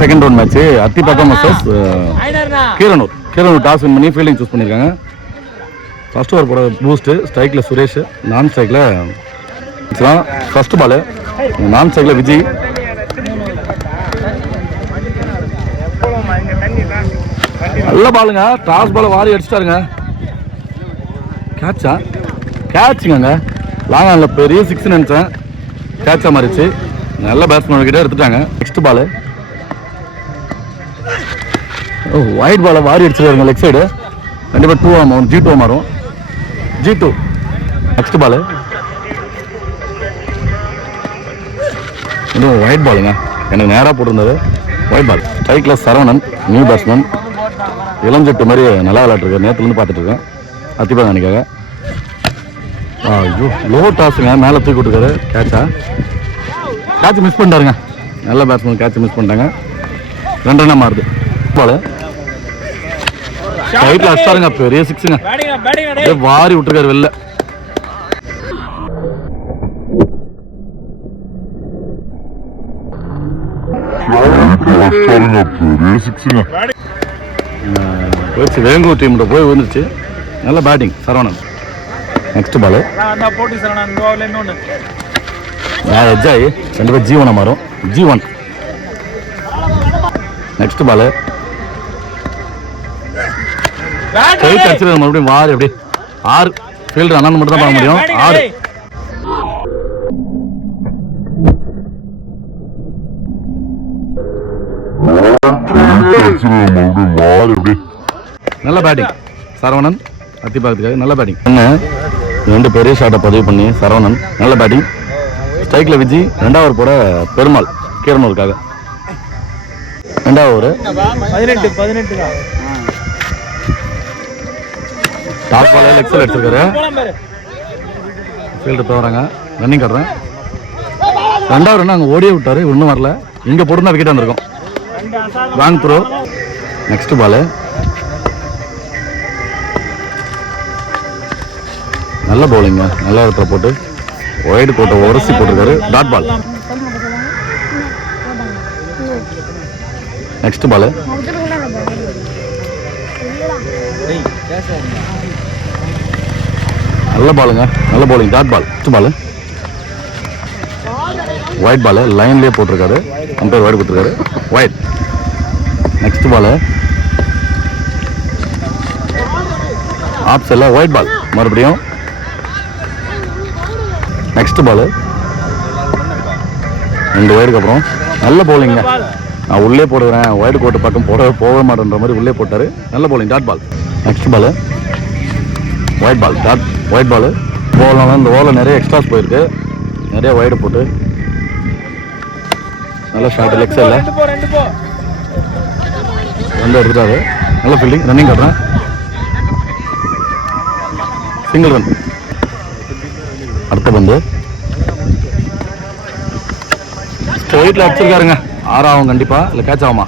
Second round match Athipakkam versus Keeranur toss win பண்ணி fielding choose பண்ணியிருக்காங்க. First over போட boost, ஸ்ட்ரைக்கில் சுரேஷ், நான் ஸ்ட்ரைக்கில் ஃபர்ஸ்ட் பால் நான் ஸ்ட்ரைக்கில் விஜய். நல்ல பாலுங்க, டாஸ் பால் வாரி அடிச்சிட்டாருங்க. கேட்சா கேட்சுங்க, லாங் ஆனில் பெரிய 6 நினைச்சேன், கேட்சா மாறிச்சு. நல்ல பேட்ஸ்மேன் கிட்ட எடுத்துட்டாங்க. நெக்ஸ்ட் பால் ஒயிட் பாலை வாரி அடிச்சிருக்காருங்க லெக் சைடு. கண்டிப்பாக 2 ஆகும், G2 மாறும். G2 நெக்ஸ்ட் பால் இன்னும் ஒயிட் பாலுங்க, எனக்கு நேராக போட்டிருந்தது ஒயிட் பால். ஸ்ட்ரைக்கில் சரவணன், நியூ பேட்ஸ்மேன், இளஞ்சட்டு மாதிரி நல்லா விளையாட்டுருக்காரு. நேற்றுலேருந்து பார்த்துட்டு இருக்கேன் அத்திப்பாக்கம் அன்னைக்காக. ஐயோ லோ டாஸுங்க, மேலே தூக்கி விட்டுருக்காரு. கேட்ச் மிஸ் பண்ணிட்டாருங்க. நல்ல பேட்ஸ்மேன் கேட்ச் மிஸ் பண்ணிட்டாங்க. 2 ரன்னாக மாறுது. பால் சைட்ல அடிச்சாருங்க, பெரிய 6ங்க, வாரி விட்டுருக்காரு வெளில. போயிடுச்சு, வேங்கூர் டீம்கிட்ட போய் வந்துருச்சு. நல்ல பேட்டிங் சரவணன். நெக்ஸ்ட் பால் எஜ்ஜாயி கண்டிப்பாக G1 மாறும். G1 நெக்ஸ்ட் பால் கை கடிச்சிருக்க மறுபடியும் வாரி அப்படி 6. ஃபீல்டர் அண்ணன் மட்டும் தான் பண்ண முடியும். 6 நல்ல பேட்டிங் சரவணன் அத்திப்பாக்கத்துக்காக. நல்ல பேட்டிங் என்ன 2 பெரிய ஷாட்டை பதிவு பண்ணி சரவணன் நல்ல பேட்டிங். ஸ்ட்ரைக்கில் விஜய். 2வது ஓவர் போட பெருமாள் கீரனூருக்காக. 2வது ஓவர் 18 டாப் பால் எக்ஸல் எடுத்திருக்காரு. ஃபீல்டு போகிறாங்க, ரன்னிங் கட்டுறேன். 2வது ரன் அங்கே ஓடியே விட்டாரு, இன்னும் வரல. இங்கே போட்டு தான் விக்கெட் வந்திருக்கும். Long throw. நெக்ஸ்ட் பால் நல்ல பவுலிங்க, நல்ல இடத்துல போட்டு ஒயிட் கோட்டை உரசி போட்டிருக்காரு. Dot ball. நெக்ஸ்ட் பால் நல்ல பாலுங்க, நல்ல bowling. Dot ball. Next ball wide ball லைன்லேயே போட்டிருக்காரு. அம்பையர் ஒயிட் கொடுத்துருக்காரு, ஒயிட். நெக்ஸ்ட் பால் ஆப் சைடில் ஒயிட் பால் மறுபடியும். நெக்ஸ்ட் பால் 2 ஒயிடுக்கு அப்புறம் நல்ல பவுலிங்க. நான் உள்ளே போடுறேன், ஒயிட் கோட்டு பக்கம் போக மாட்டேன்ற மாதிரி உள்ளே போட்டார். நல்ல bowling. Dot ball. Next ball wide ball. Wide ball போகலாம். இந்த ஓவரில் நிறைய எக்ஸ்ட்ராஸ் போயிருக்கு, நிறைய ஒயிடு போட்டு நல்ல ஷாட். லெக் சைடில் 2 எடுத்துட்டாரு. நல்ல ஃபீல்டிங், ரன்னிங் கட்டுறேன். Single run. அடுத்த பந்து ஸ்ட்ரைட்டில் அடிச்சிருக்காருங்க. 6 ஆகும் கண்டிப்பாக, இல்லை கேட்ச் ஆகுமா?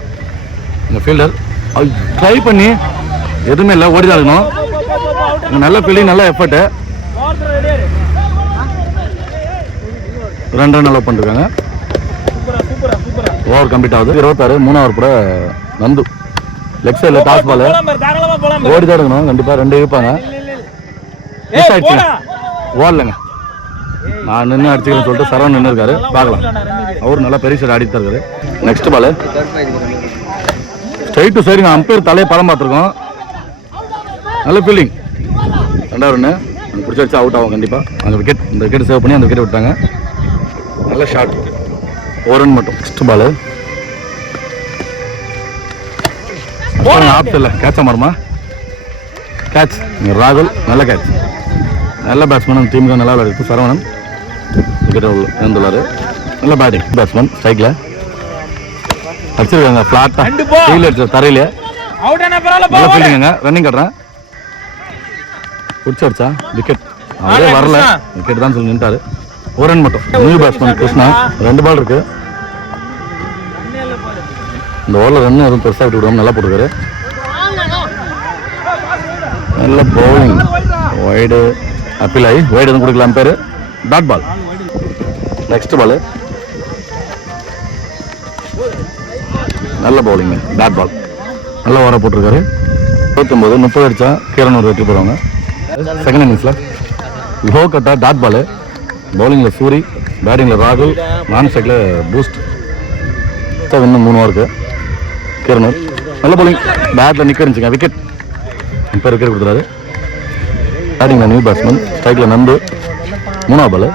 எங்கள் ஃபீல்டர் ட்ரை பண்ணி எதுவுமே இல்லை, ஓடி தான் இருக்கணும். நல்ல ஃபீல்டிங், நல்ல எஃபர்ட்டு. 2 ரன் அலோவ் பண்ணிருக்காங்க. ஓவர் கம்ப்ளீட் ஆகுது. 26. 3வது ஓவர் கூட நந்து லெக் சைடில் டாஸ் பால் ஓடி தான் இருக்கணும் கண்டிப்பாக. 2 இருப்பாங்க. மிஸ் ஆயிடுச்சுங்க, ஓடலைங்க. நான் நின்று அடிச்சுக்கிறேன்னு சொல்லிட்டு சரவணன் நின்று இருக்காரு. பார்க்கலாம், அவரு நல்லா பெரிய ஷாட் ஆடிட்டு இருக்காரு. நெக்ஸ்ட் பால் ஸ்ட்ரைட் டு சைடுங்க, அம்பையர் தலையை படம் பார்த்துருக்கோம். நல்ல ஃபீல்டிங். 2வது ரன்னு பிடிச்சி அடிச்சு அவுட் ஆகும் கண்டிப்பாக. அந்த விக்கெட், இந்த விக்கெட் சேவ் பண்ணி அந்த விக்கெட் விட்டாங்க. நல்ல ஷாட், 1 ரன் மட்டும். நெக்ஸ்ட் பால் ஆப் இல்லை, கேட்சா மாறுமா? கேட்ச் ராகுல். நல்ல கேட்ச், நல்ல பேட்ஸ்மேன். டீமுக்கு நல்லா விளையாடு. சரவணன் விக்கெட் இருந்துள்ளாரு. நல்ல பேட்டிங் பேட்ஸ்மேன். ஸ்ட்ரைக்கில் அடிச்சிருக்காங்க, ஃப்ளாட்டாக ஃபீல்டு அடிச்சு தரையிலே. நல்ல ஃபீல்டிங்க, ரன்னிங் கட்டுறேன். பிடிச்சி அடிச்சா விக்கெட், அவரே வரல, விக்கெட் தான் சொல்லி நின்ட்டாரு. 1 ரன் மட்டும். New batsman Krishna. 2 பால் இருக்கு. இந்த ஓவரில் ரன் எதுவும் பெருசாக விட்டு விடுவோம். நல்லா போட்டுருக்காரு. நல்ல பவுலிங். ஒய்டு அப்பீல் ஆகி ஒய்டு எதுவும் கொடுக்கலாம் பேர். Dot ball. நெக்ஸ்ட் பால் நல்ல பவுலிங், பேட் பால், நல்ல ஓவராக போட்டிருக்காரு. 29 30 அடிச்சா கீரனூர் வெற்றி போடுவாங்க. செகண்ட் இன்னிங்ஸில் லோ கட்டா டாட் பால், பவுலிங்கில் சூரி, பேட்டிங்கில் ராகுல், நான் சைடில் பூஸ்ட். இன்னும் 3 ஓவருக்கு கீரனூர் நல்ல பவுலிங், பேட்டில் நிற்க இருந்துச்சுங்க, விக்கெட். இப்போ விக்கெட் கொடுத்துறாரு. பேட்டிங்கில் நியூ பேட்ஸ்மேன், ஸ்ட்ரைக்கில் நந்து, 3ஆவது பால்.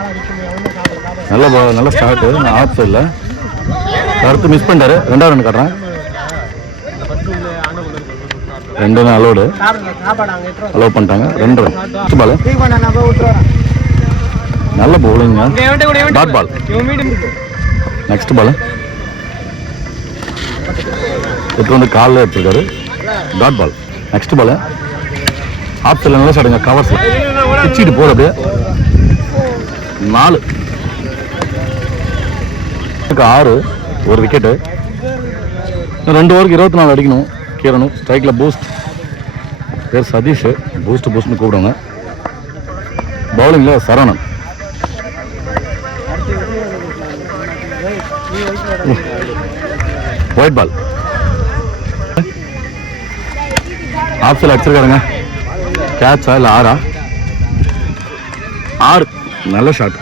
நல்ல பால், நல்ல ஸ்டார்ட்டு. ஆஃப் சைடில் கருத்து மிஸ் பண்ணிட்டாரு. 2வது ரன் காட்டுறேன். 2 அலோடு, அலோவ் பண்ணிட்டாங்க. 2 ரன். நெக்ஸ்ட் பால் நல்ல பவுலிங்க, டாட் பால். நெக்ஸ்ட் பால் எடுத்து வந்து காலில் எடுத்துருக்காரு, dot ball. Next ball off சைடில் நல்லா சாடுங்க, கவர்ஸில் பிச்சுட்டு போகுது அப்படியே. 4 6 ஒரு விக்கெட்டு. 2 ஓவருக்கு 24 அடிக்கணும் கீரனூர். ஸ்ட்ரைக்கில் பூஸ்ட், பேர் சதீஷ், பூஸ்ட்னு கூப்பிடுவாங்க. பவுலிங்கில் சரவணன். ஒயிட் பால், ஆஃப் சைடில் அடிச்சிருக்காருங்க. கேட்சா இல்லை 6? 6. நல்ல ஷாட்.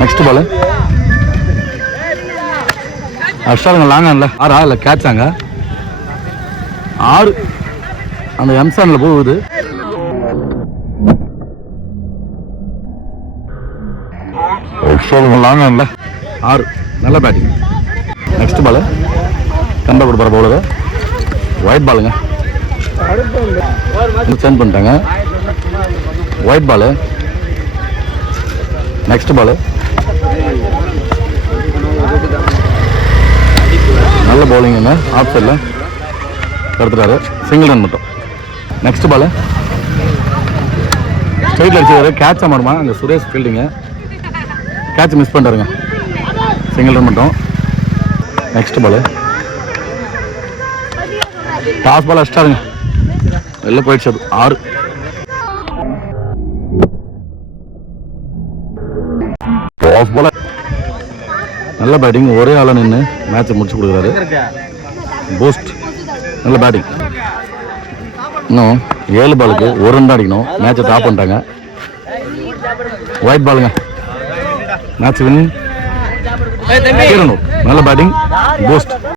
நெக்ஸ்ட் பால் அஷ்டாருங்க, லாங்கான்ல 6 இல்லை கேட்சாங்க. 6 அந்த எம்சானில் போகுது. லாங்கான்ல 6 நல்ல பேட்டிங். நெக்ஸ்ட் பால் கம்பை கொடுப்பாரு பவுலரு. ஒயிட் பாலுங்க, சேஞ்ச் பண்ணிட்டாங்க. Wide ball. நெக்ஸ்ட் பால் நல்ல பவுலிங்க, ஆஃப் சைடில் எடுத்துட்டாரு. சிங்கிள் ரன் மட்டும். நெக்ஸ்ட் பால் ஸ்ட்ரைட்டில் அடிச்சிருக்காரு. கேட்சா மாறுமா அங்கே சுரேஷ் ஃபீல்டிங்க, கேட்ச் மிஸ் பண்ணிட்டாருங்க. சிங்கிள் ரன் மட்டும். நெக்ஸ்ட் பால் டாஸ் பால் அடிச்சிட்டாருங்க, வெளில போயிடுச்சு. அது 6. டாஸ் பால் நல்ல பேட்டிங், ஒரே ஆளாக நின்று மேட்சை முடிச்சு கொடுக்குறாரு. பூஸ்ட் நல்ல பேட்டிங். இன்னும் 7 பாலுக்கு 1 ரன் தான் அடிக்கணும். மேட்சை டாப் பண்ணிட்டாங்க. ஒயிட் பாலுங்க, மேட்ச் வின் கீரனூர். நல்ல பேட்டிங், பூஸ்ட்.